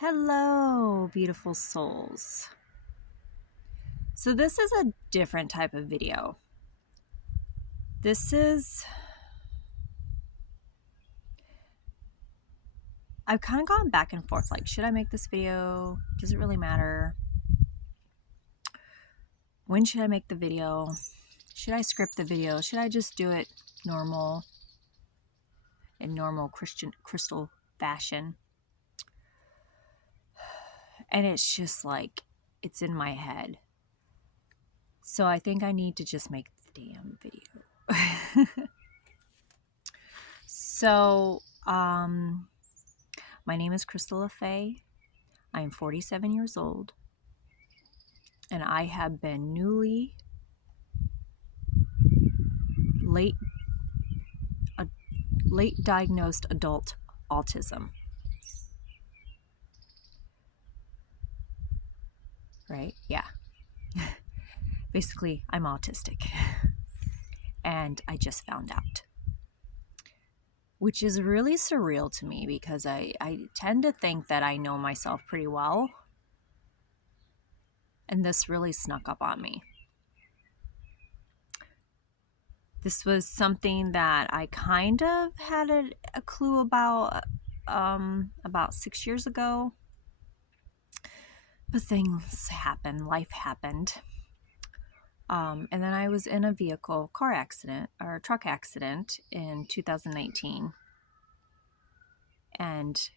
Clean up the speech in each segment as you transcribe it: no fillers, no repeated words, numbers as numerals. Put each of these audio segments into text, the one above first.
Hello, beautiful souls. So this is a different type of video. I've kind of gone back and forth, like, should I make this video? Does it really matter? When should I make the video? Should I script the video? Should I just do it normal, in normal Christian crystal fashion? And it's just like, it's in my head. So I think I need to just make the damn video. So, my name is Crystal LaFay. I am 47 years old, and I have been late diagnosed adult autism. Right? Yeah. Basically, I'm autistic, and I just found out, which is really surreal to me because I tend to think that I know myself pretty well, and this really snuck up on me. This was something that I kind of had a clue about 6 years ago, but things happened, life happened. And then I was in a car accident or truck accident in 2019. And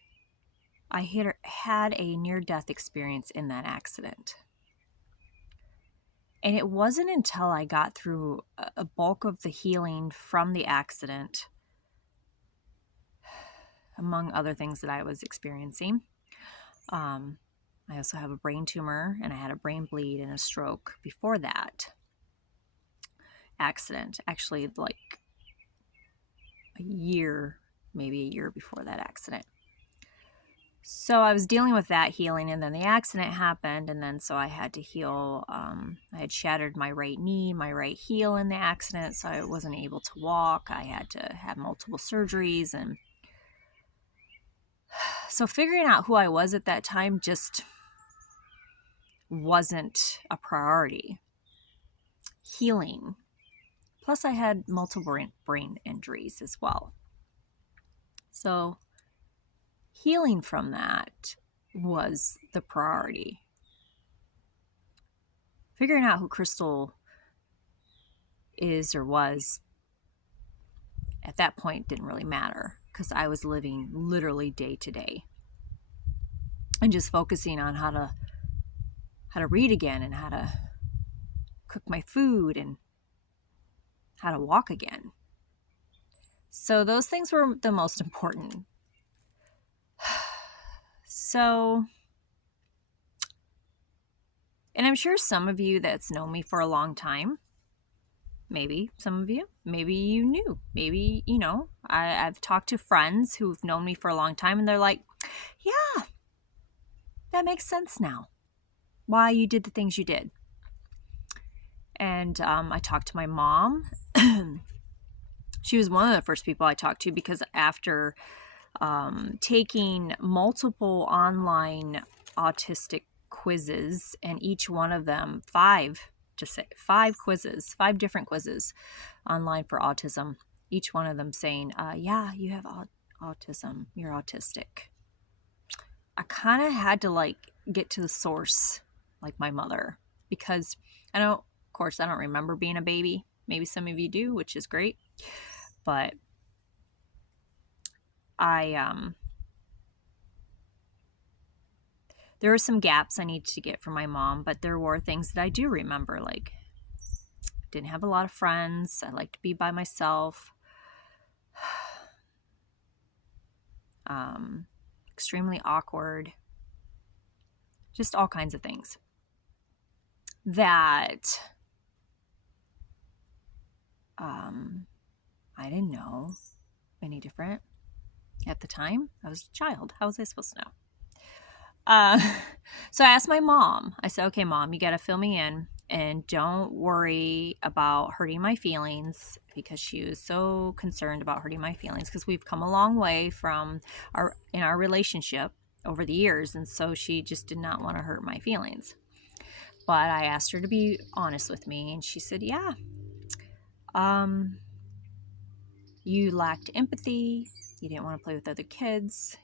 I had a near-death experience in that accident. And it wasn't until I got through a bulk of the healing from the accident, among other things that I was experiencing. I also have a brain tumor, and I had a brain bleed and a stroke before that accident. Actually, like maybe a year before that accident. So I was dealing with that healing, and then the accident happened, and then so I had to heal. I had shattered my right knee, my right heel in the accident, so I wasn't able to walk. I had to have multiple surgeries, and so figuring out who I was at that time just wasn't a priority. Healing. Plus, I had multiple brain injuries as well. So healing from that was the priority. Figuring out who Crystal is or was at that point didn't really matter because I was living literally day to day and just focusing on how to read again and how to cook my food and how to walk again. So those things were the most important. So, and I'm sure some of you that's known me for a long time, maybe some of you, maybe you knew, maybe, I've talked to friends who've known me for a long time, and they're like, yeah, that makes sense now, why you did the things you did. And I talked to my mom. She was one of the first people I talked to because after taking multiple online autistic quizzes, and each one of them, 5 different quizzes online for autism, each one of them saying, yeah, you have autism, you're autistic. I kind of had to get to the source, like my mother, because I don't remember being a baby. Maybe some of you do, which is great. But there were some gaps I needed to get from my mom, but there were things that I do remember, like didn't have a lot of friends. I liked to be by myself. Extremely awkward. Just all kinds of things that I didn't know any different at the time. I was a child. How was I supposed to know? So I asked my mom. I said, okay, Mom, you got to fill me in, and don't worry about hurting my feelings, because she was so concerned about hurting my feelings, because we've come a long way in our relationship. over the years, and so she just did not want to hurt my feelings. But I asked her to be honest with me, and she said, yeah, you lacked empathy, you didn't want to play with other kids,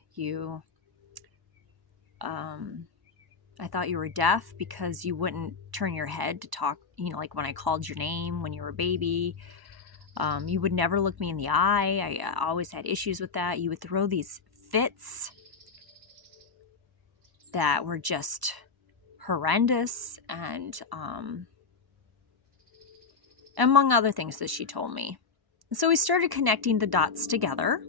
I thought you were deaf because you wouldn't turn your head to talk, like when I called your name when you were a baby. You would never look me in the eye. I always had issues with that. You would throw these fits that were just horrendous, and among other things that she told me. And so we started connecting the dots together.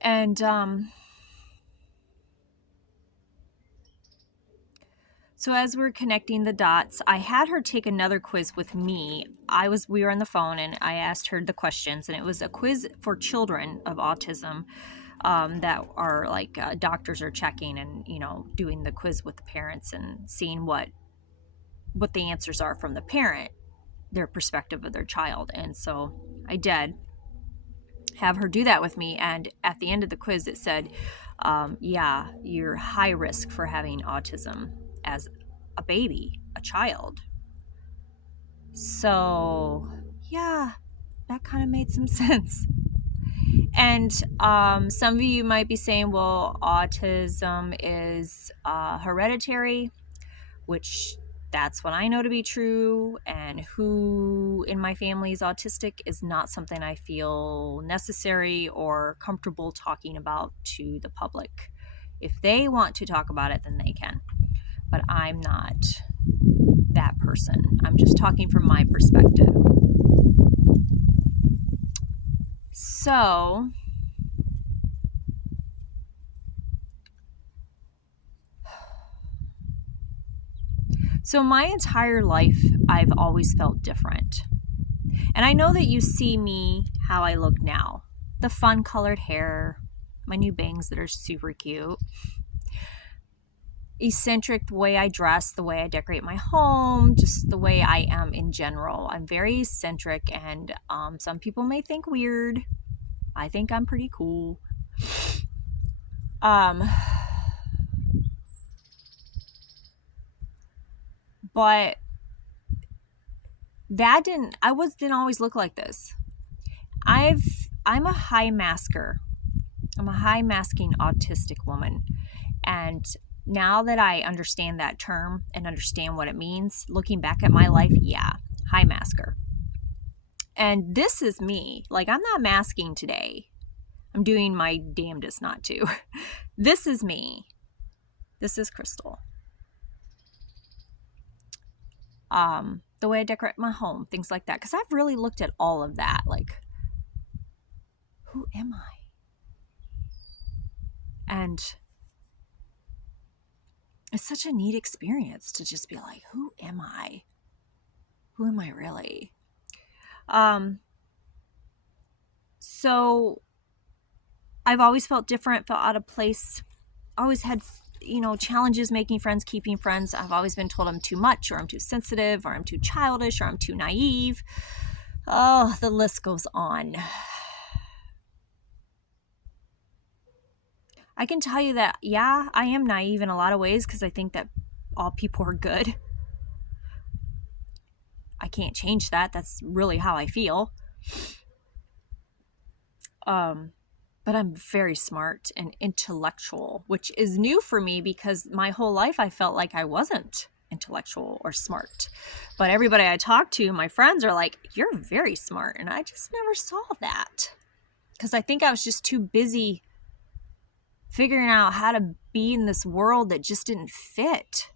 And so as we're connecting the dots, I had her take another quiz with me. We were on the phone, and I asked her the questions, and it was a quiz for children of autism that are like doctors are checking and doing the quiz with the parents and seeing what the answers are from the parent, their perspective of their child. And so I did have her do that with me, and at the end of the quiz it said, yeah, you're high risk for having autism as a baby, a child. So yeah, that kind of made some sense. And some of you might be saying, well, autism is hereditary, which that's what I know to be true. And who in my family is autistic is not something I feel necessary or comfortable talking about to the public. If they want to talk about it, then they can. But I'm not that person. I'm just talking from my perspective. So my entire life, I've always felt different. And I know that you see me how I look now. The fun colored hair, my new bangs that are super cute, eccentric the way I dress, the way I decorate my home, just the way I am in general. I'm very eccentric, and some people may think weird. I think I'm pretty cool. But that didn't always look like this. I'm a high masker. I'm a high masking autistic woman. And now that I understand that term and understand what it means, looking back at my life, yeah, high masker. And this is me. Like, I'm not masking today. I'm doing my damnedest not to. This is me. This is Crystal. The way I decorate my home, things like that. Because I've really looked at all of that. Like, who am I? And it's such a neat experience to just be like, who am I? Who am I really? So I've always felt different, felt out of place. Always had, challenges making friends, keeping friends. I've always been told I'm too much, or I'm too sensitive, or I'm too childish, or I'm too naive. Oh, the list goes on. I can tell you that, yeah, I am naive in a lot of ways because I think that all people are good. I can't change that. That's really how I feel. But I'm very smart and intellectual, which is new for me because my whole life I felt like I wasn't intellectual or smart. But everybody I talk to, my friends, are like, you're very smart. And I just never saw that because I think I was just too busy figuring out how to be in this world that just didn't fit.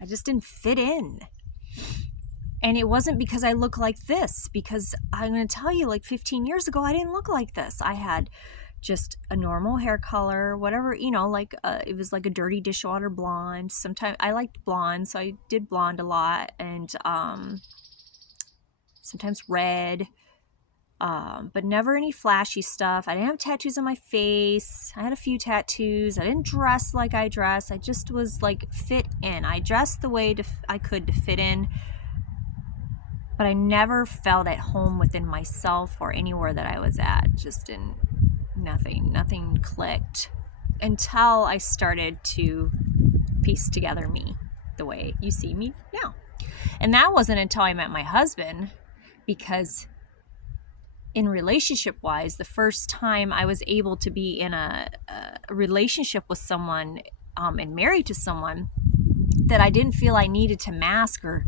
I just didn't fit in. And it wasn't because I look like this, because I'm going to tell you, like 15 years ago, I didn't look like this. I had just a normal hair color, whatever, like it was like a dirty dishwater blonde. Sometimes I liked blonde, so I did blonde a lot, and sometimes red, but never any flashy stuff. I didn't have tattoos on my face. I had a few tattoos. I didn't dress like I dress. I just was like fit in. I dressed the way I could to fit in. But I never felt at home within myself or anywhere that I was at. Just Nothing clicked until I started to piece together me the way you see me now. And that wasn't until I met my husband, because in relationship wise, the first time I was able to be in a relationship with someone and married to someone that I didn't feel I needed to mask or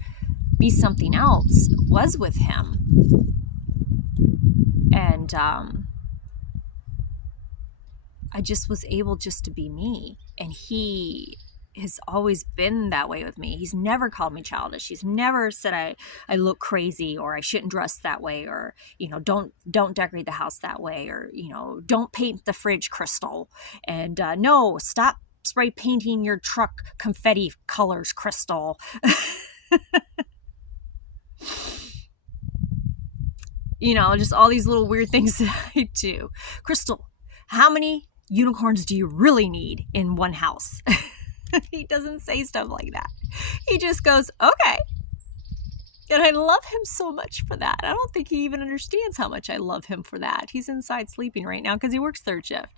be something else was with him. And I just was able just to be me. And he has always been that way with me. He's never called me childish. He's never said I look crazy, or I shouldn't dress that way, or, don't decorate the house that way, or, don't paint the fridge crystal. And no, stop spray painting your truck confetti colors, Crystal. Just all these little weird things that I do. Crystal, how many unicorns do you really need in one house? He doesn't say stuff like that. He just goes, okay. And I love him so much for that. I don't think he even understands how much I love him for that. He's inside sleeping right now because he works third shift.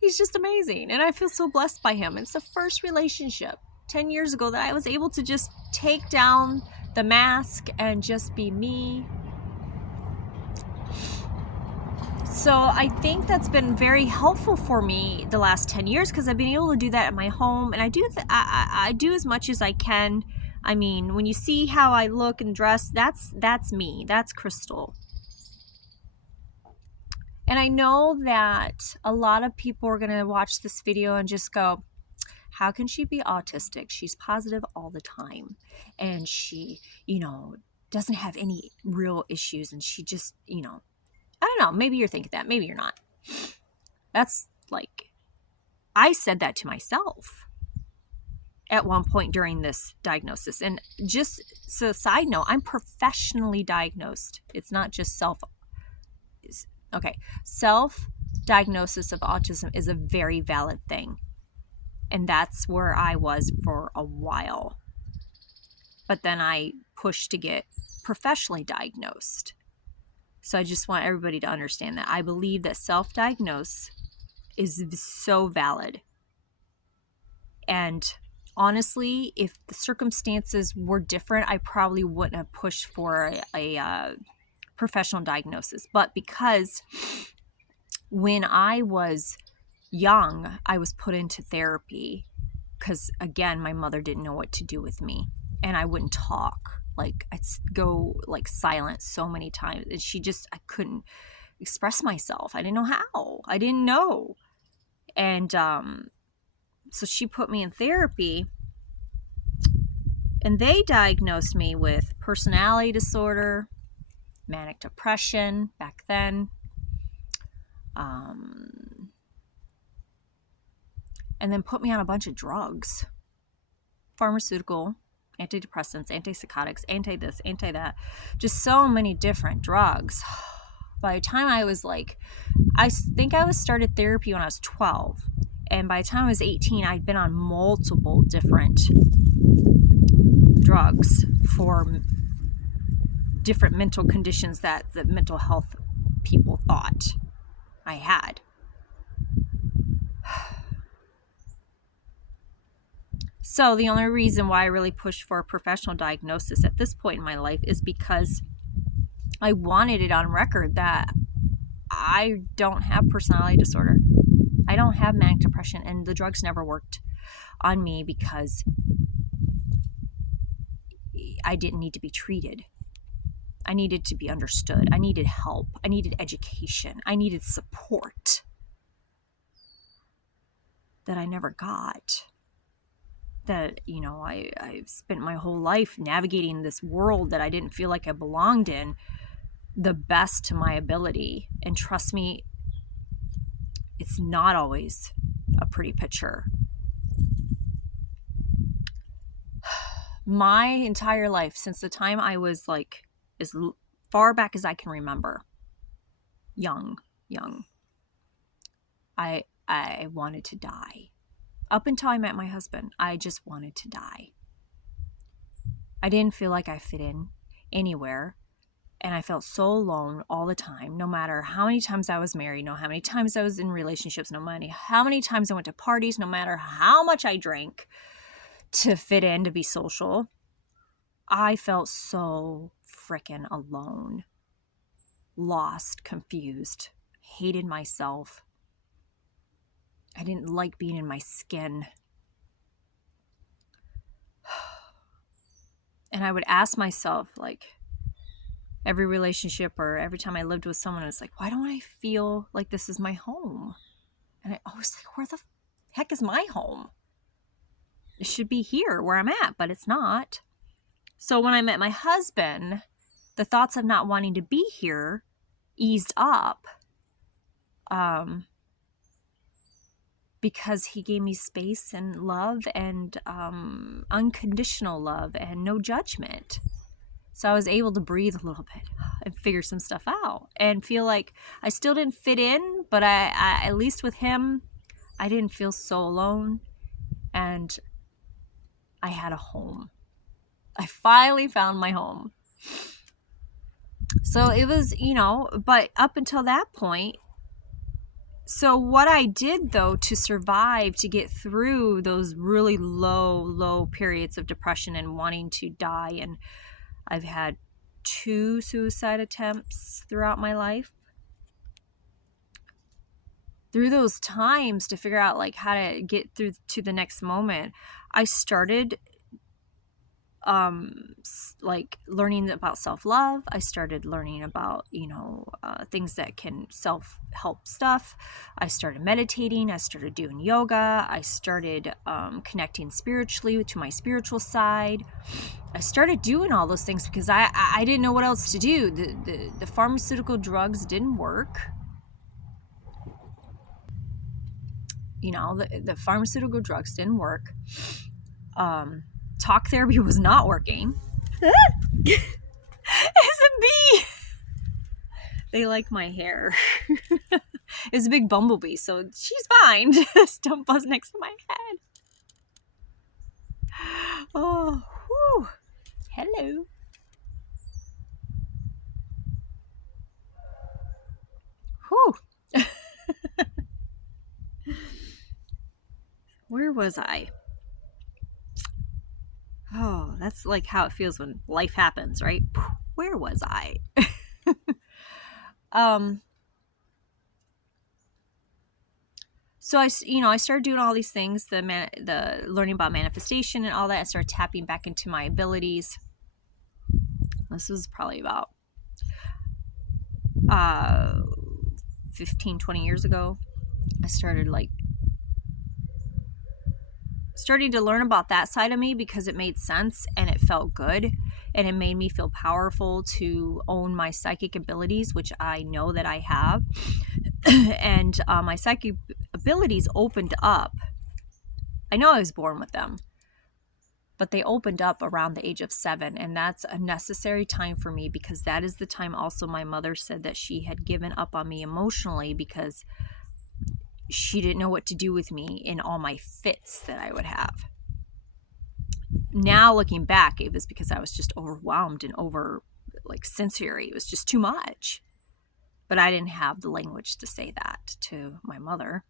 He's just amazing. And I feel so blessed by him. It's the first relationship 10 years ago that I was able to just take down the mask and just be me. So I think that's been very helpful for me the last 10 years, because I've been able to do that at my home. And I do as much as I can. I mean, when you see how I look and dress, that's me. That's Crystal. And I know that a lot of people are going to watch this video and just go, how can she be autistic? She's positive all the time. And she, doesn't have any real issues. And she just, I don't know. Maybe you're thinking that. Maybe you're not. That's like, I said that to myself at one point during this diagnosis. And just so side note, I'm professionally diagnosed. It's not just self-diagnosis of autism is a very valid thing. And that's where I was for a while. But then I pushed to get professionally diagnosed. So I just want everybody to understand that I believe that self-diagnose is so valid. And honestly, if the circumstances were different, I probably wouldn't have pushed for a professional diagnosis. But because when I was young, I was put into therapy because, again, my mother didn't know what to do with me, and I wouldn't talk. Like, I'd go silent so many times, and I couldn't express myself. I didn't know how. I didn't know. And so she put me in therapy, and they diagnosed me with personality disorder, manic depression back then, and then put me on a bunch of drugs, pharmaceutical, antidepressants, antipsychotics, anti-this, anti-that, just so many different drugs. By the time I was I think I was started therapy when I was 12. And by the time I was 18, I'd been on multiple different drugs for different mental conditions that the mental health people thought I had. So the only reason why I really pushed for a professional diagnosis at this point in my life is because I wanted it on record that I don't have personality disorder. I don't have manic depression, and the drugs never worked on me because I didn't need to be treated. I needed to be understood. I needed help. I needed education. I needed support that I never got. That, I spent my whole life navigating this world that I didn't feel like I belonged in the best to my ability. And trust me, it's not always a pretty picture. My entire life, since the time I was as far back as I can remember, young, I wanted to die. Up until I met my husband, I just wanted to die. I didn't feel like I fit in anywhere. And I felt so alone all the time, no matter how many times I was married, no how many times I was in relationships, no matter how many times I went to parties, no matter how much I drank to fit in, to be social. I felt so freaking alone, lost, confused, hated myself. I didn't like being in my skin. And I would ask myself, like, every relationship or every time I lived with someone, it's like, why don't I feel like this is my home? And I always like, where the heck is my home? It should be here where I'm at, but it's not. So when I met my husband, the thoughts of not wanting to be here eased up, because he gave me space and love and unconditional love and no judgment. So I was able to breathe a little bit and figure some stuff out and feel like I still didn't fit in, but I at least with him, I didn't feel so alone, and I had a home. I finally found my home. So it was, but up until that point, so what I did though to survive, to get through those really low periods of depression and wanting to die, and I've had 2 suicide attempts throughout my life. Through those times, to figure out like how to get through to the next moment, I started like learning about self-love. I started learning about things that can self-help stuff. I started meditating. I started doing yoga. I started connecting spiritually to my spiritual side. I started doing all those things because I didn't know what else to do. The pharmaceutical drugs didn't work. The pharmaceutical drugs didn't work. Talk therapy was not working. It's a bee. They like my hair. It's a big bumblebee, so she's fine. Just don't buzz next to my head. Oh, whew. Hello. Whew. Where was I? Oh, that's like how it feels when life happens, right? Where was I? So I started doing all these things, the learning about manifestation and all that. I started tapping back into my abilities. This was probably about 15, 20 years ago. I started starting to learn about that side of me because it made sense and it felt good, and it made me feel powerful to own my psychic abilities, which I know that I have. And my psychic abilities opened up. I know I was born with them, but they opened up around the age of 7, and that's a necessary time for me because that is the time also my mother said that she had given up on me emotionally because she didn't know what to do with me in all my fits that I would have. Now looking back, it was because I was just overwhelmed and sensory. It was just too much. But I didn't have the language to say that to my mother,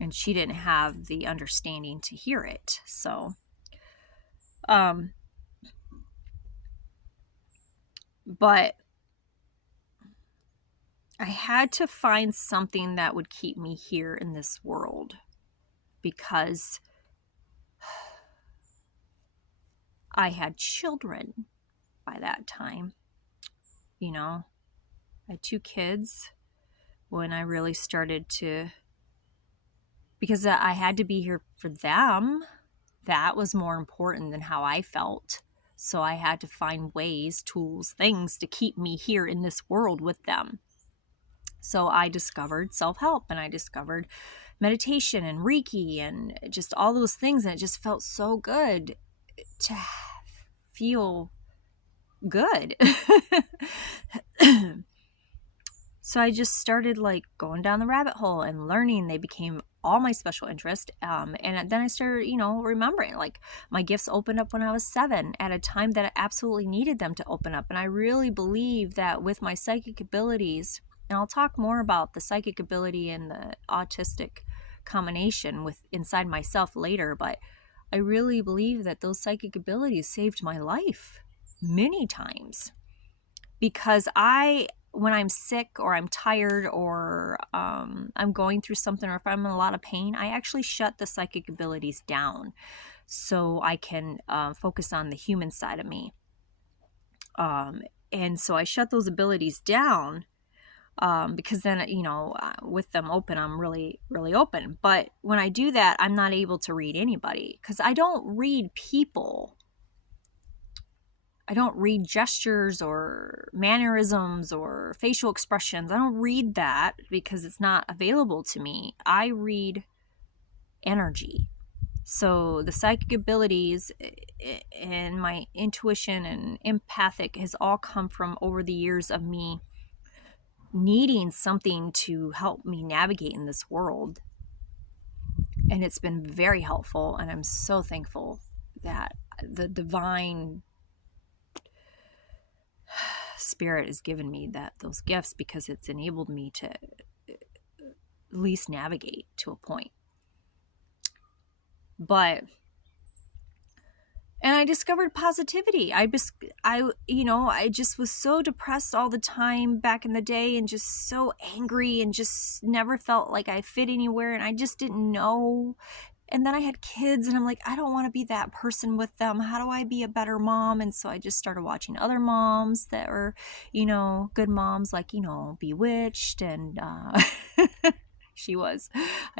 and she didn't have the understanding to hear it. So, but I had to find something that would keep me here in this world because I had children by that time. I had 2 kids when I really started to, because I had to be here for them. That was more important than how I felt. So I had to find ways, tools, things to keep me here in this world with them. So I discovered self-help, and I discovered meditation and Reiki and just all those things. And it just felt so good to feel good. So I just started like going down the rabbit hole and learning. They became all my special interest. And then I started, remembering like my gifts opened up when I was 7 at a time that I absolutely needed them to open up. And I really believe that with my psychic abilities, and I'll talk more about the psychic ability and the autistic combination with inside myself later, but I really believe that those psychic abilities saved my life many times, because when I'm sick or I'm tired or I'm going through something, or if I'm in a lot of pain, I actually shut the psychic abilities down so I can focus on the human side of me. And so I shut those abilities down because then, with them open, I'm really, really open. But when I do that, I'm not able to read anybody because I don't read people. I don't read gestures or mannerisms or facial expressions. I don't read that because it's not available to me. I read energy. So the psychic abilities and my intuition and empathic has all come from over the years of me needing something to help me navigate in this world. And it's been very helpful, and I'm so thankful that the divine spirit has given me those gifts, because it's enabled me to at least navigate to a point. And I discovered positivity. I just was so depressed all the time back in the day, and just so angry, and just never felt like I fit anywhere, and I just didn't know. And then I had kids, and I'm like, I don't want to be that person with them. How do I be a better mom? And so I just started watching other moms that were, good moms, like, Bewitched. And I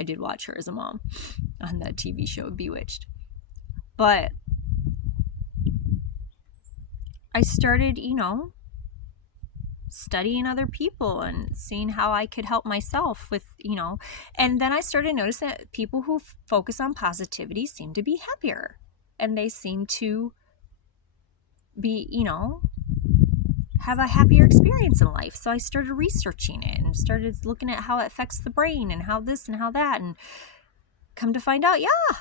did watch her as a mom on that TV show, Bewitched. But I started, studying other people and seeing how I could help myself with, and then I started noticing that people who focus on positivity seem to be happier, and they seem to be, have a happier experience in life. So I started researching it and started looking at how it affects the brain and how this and how that, and come to find out, yeah,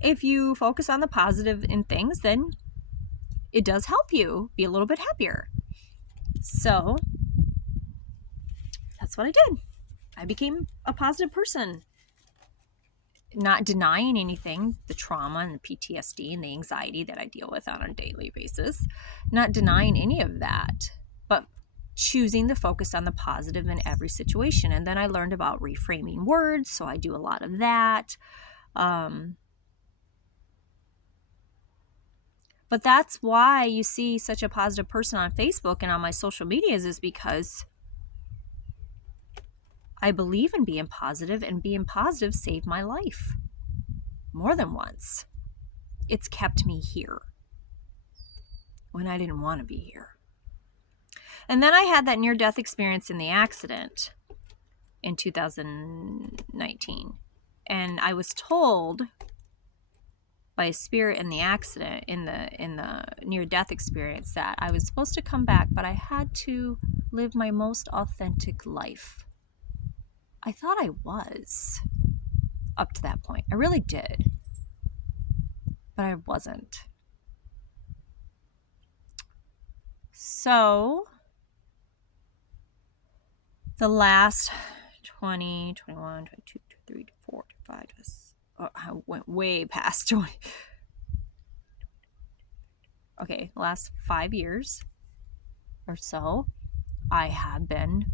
if you focus on the positive in things, then it does help you be a little bit happier. So that's what I did. I became a positive person, not denying anything, the trauma and the PTSD and the anxiety that I deal with on a daily basis, not denying any of that, but choosing to focus on the positive in every situation. And then I learned about reframing words, so I do a lot of that. But that's why you see such a positive person on Facebook and on my social medias, is because I believe in being positive, and being positive saved my life more than once. It's kept me here when I didn't want to be here. And then I had that near-death experience in the accident in 2019. And I was told by a spirit in the accident, in the near-death experience, that I was supposed to come back, but I had to live my most authentic life. I thought I was up to that point. I really did. But I wasn't. So the last 20, 21, 22, 23, 24, 25, I went way past 20. Okay, the last 5 years or so, I have been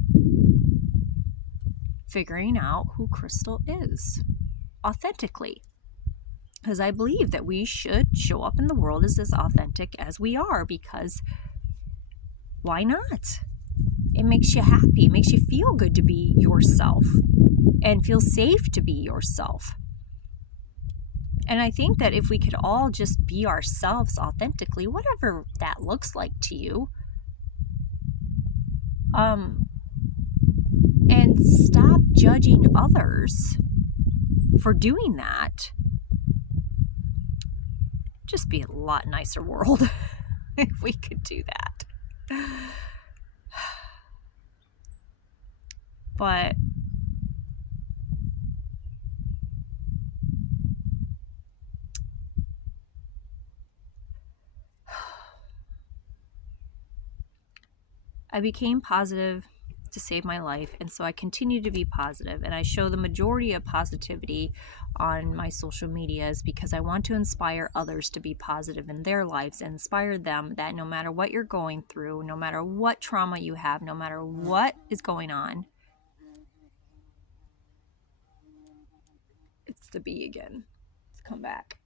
figuring out who Crystal is authentically. Because I believe that we should show up in the world as authentic as we are, because why not? It makes you happy. It makes you feel good to be yourself and feel safe to be yourself. And I think that if we could all just be ourselves authentically, whatever that looks like to you, and stop judging others for doing that, just be a lot nicer world if we could do that. But I became positive to save my life, and so I continue to be positive, and I show the majority of positivity on my social medias because I want to inspire others to be positive in their lives and inspire them that no matter what you're going through, no matter what trauma you have, no matter what is going on, it's the bee again. Let's come back.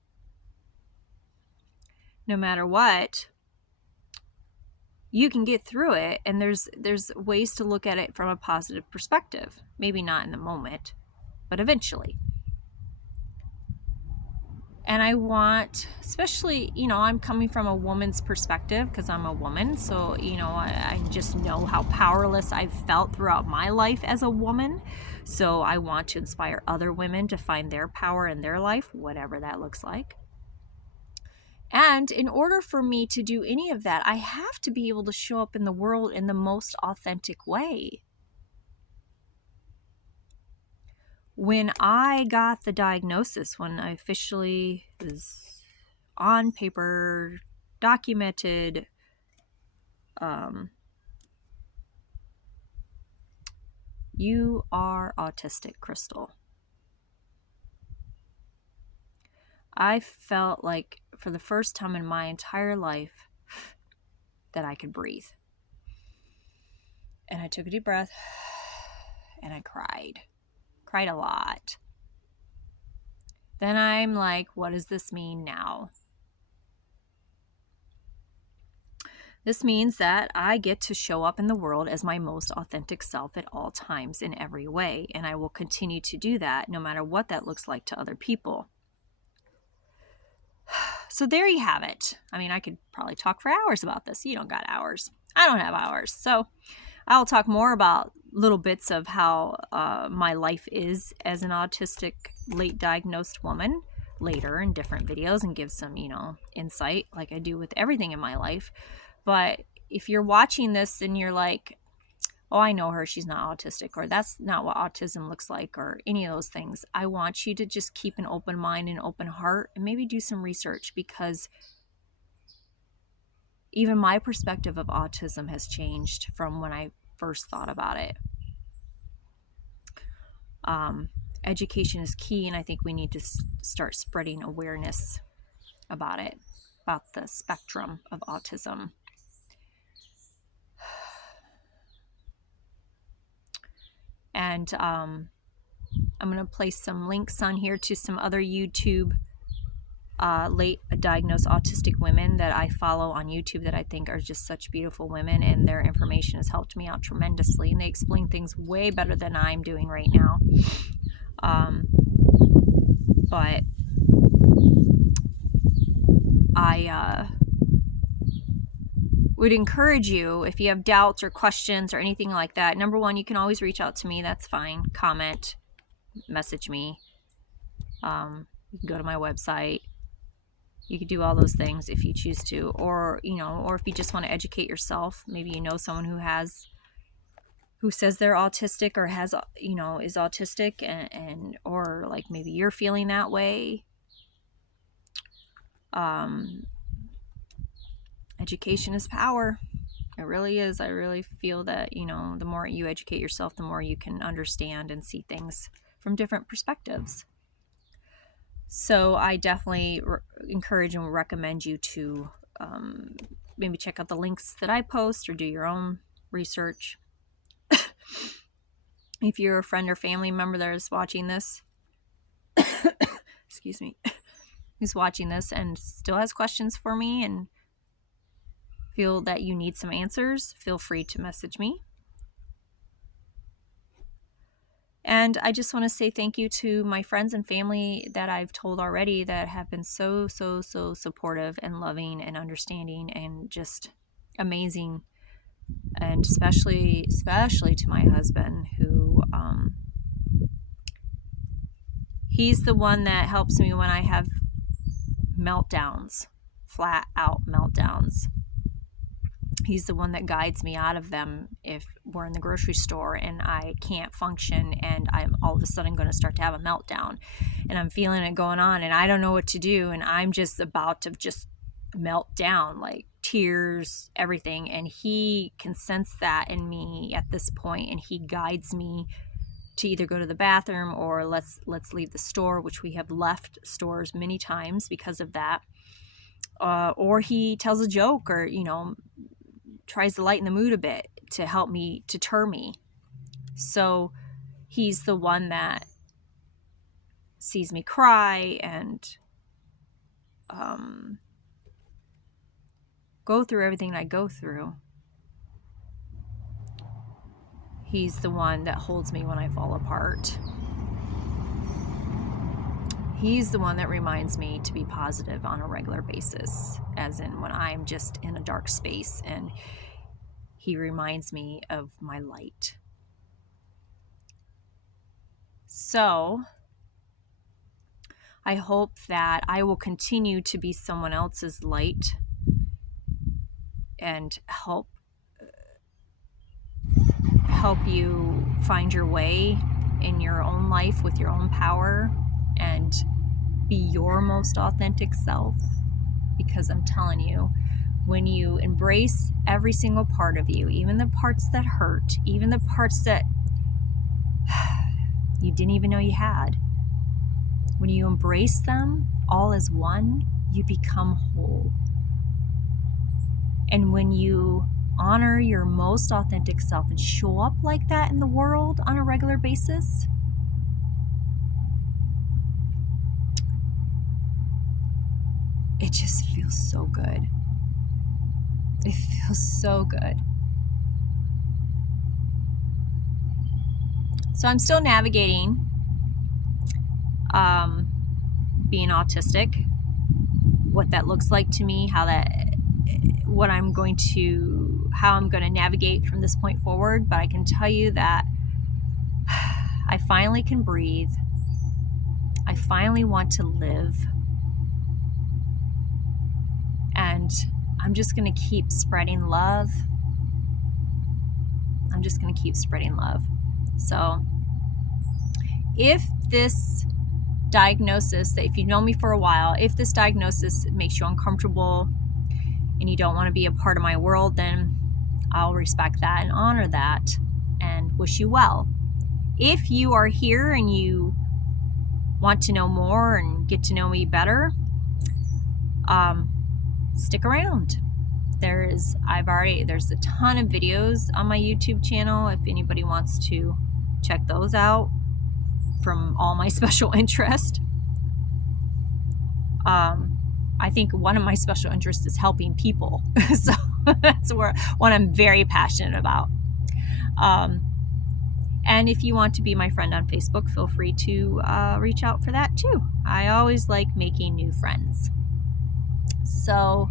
No matter what, you can get through it, and there's ways to look at it from a positive perspective. Maybe not in the moment, but eventually. And I want, especially, I'm coming from a woman's perspective because I'm a woman. So, I just know how powerless I've felt throughout my life as a woman. So I want to inspire other women to find their power in their life, whatever that looks like. And in order for me to do any of that, I have to be able to show up in the world in the most authentic way. When I got the diagnosis, when I officially was on paper, documented, you are autistic, Crystal. I felt like for the first time in my entire life that I could breathe. And I took a deep breath and I cried. Cried a lot. Then I'm like, what does this mean now? This means that I get to show up in the world as my most authentic self at all times in every way, and I will continue to do that no matter what that looks like to other people. So there you have it. I mean, I could probably talk for hours about this. You don't got hours. I don't have hours. So I'll talk more about little bits of how my life is as an autistic late diagnosed woman later in different videos and give some, insight like I do with everything in my life. But if you're watching this and you're like, oh, I know her, she's not autistic, or that's not what autism looks like, or any of those things, I want you to just keep an open mind and open heart and maybe do some research, because even my perspective of autism has changed from when I first thought about it. Education is key, and I think we need to start spreading awareness about it, about the spectrum of autism. And I'm going to place some links on here to some other YouTube late diagnosed autistic women that I follow on YouTube that I think are just such beautiful women, and their information has helped me out tremendously, and they explain things way better than I'm doing right now. But I would encourage you, if you have doubts or questions or anything like that, number one, you can always reach out to me. That's fine. Comment, message me. You can go to my website. You could do all those things if you choose to, or if you just want to educate yourself. Maybe you know someone who says they're autistic or has, is autistic, and or like maybe you're feeling that way. Education is power. It really is. I really feel that, the more you educate yourself, the more you can understand and see things from different perspectives. So I definitely encourage and recommend you to maybe check out the links that I post or do your own research. If you're a friend or family member that is watching this, excuse me, who's watching this and still has questions for me and feel that you need some answers, feel free to message me. And I just want to say thank you to my friends and family that I've told already that have been so, so, so supportive and loving and understanding and just amazing. And especially to my husband, who he's the one that helps me when I have meltdowns, flat out meltdowns. He's the one that guides me out of them if we're in the grocery store and I can't function and I'm all of a sudden going to start to have a meltdown and I'm feeling it going on and I don't know what to do and I'm just about to just melt down, like tears, everything. And he can sense that in me at this point, and he guides me to either go to the bathroom or let's leave the store, which we have left stores many times because of that. Or he tells a joke or, tries to lighten the mood a bit to help me, to deter me. So he's the one that sees me cry and go through everything I go through. He's the one that holds me when I fall apart. He's the one that reminds me to be positive on a regular basis, as in when I'm just in a dark space, and he reminds me of my light. So I hope that I will continue to be someone else's light and help you find your way in your own life with your own power and be your most authentic self. Because I'm telling you, when you embrace every single part of you, even the parts that hurt, even the parts that you didn't even know you had, when you embrace them all as one, you become whole. And when you honor your most authentic self and show up like that in the world on a regular basis, it just feels so good. It feels so good. So I'm still navigating being autistic, what that looks like to me, how I'm going to navigate from this point forward. But I can tell you that I finally can breathe. I finally want to live. And I'm just going to keep spreading love. I'm just going to keep spreading love. So if this diagnosis, if you've known me for a while, if this diagnosis makes you uncomfortable and you don't want to be a part of my world, then I'll respect that and honor that and wish you well. If you are here and you want to know more and get to know me better, stick around. There's a ton of videos on my YouTube channel if anybody wants to check those out from all my special interest. I think one of my special interests is helping people. So that's what I'm very passionate about. And if you want to be my friend on Facebook, feel free to reach out for that too. I always like making new friends. So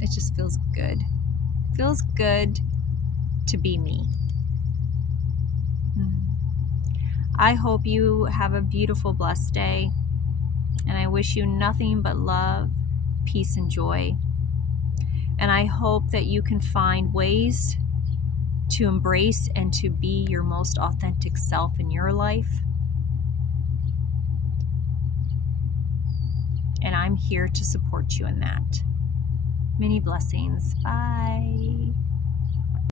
it just feels good. Feels good to be me. I hope you have a beautiful, blessed day, and I wish you nothing but love, peace, and joy. And I hope that you can find ways to embrace and to be your most authentic self in your life. And I'm here to support you in that. Many blessings. Bye.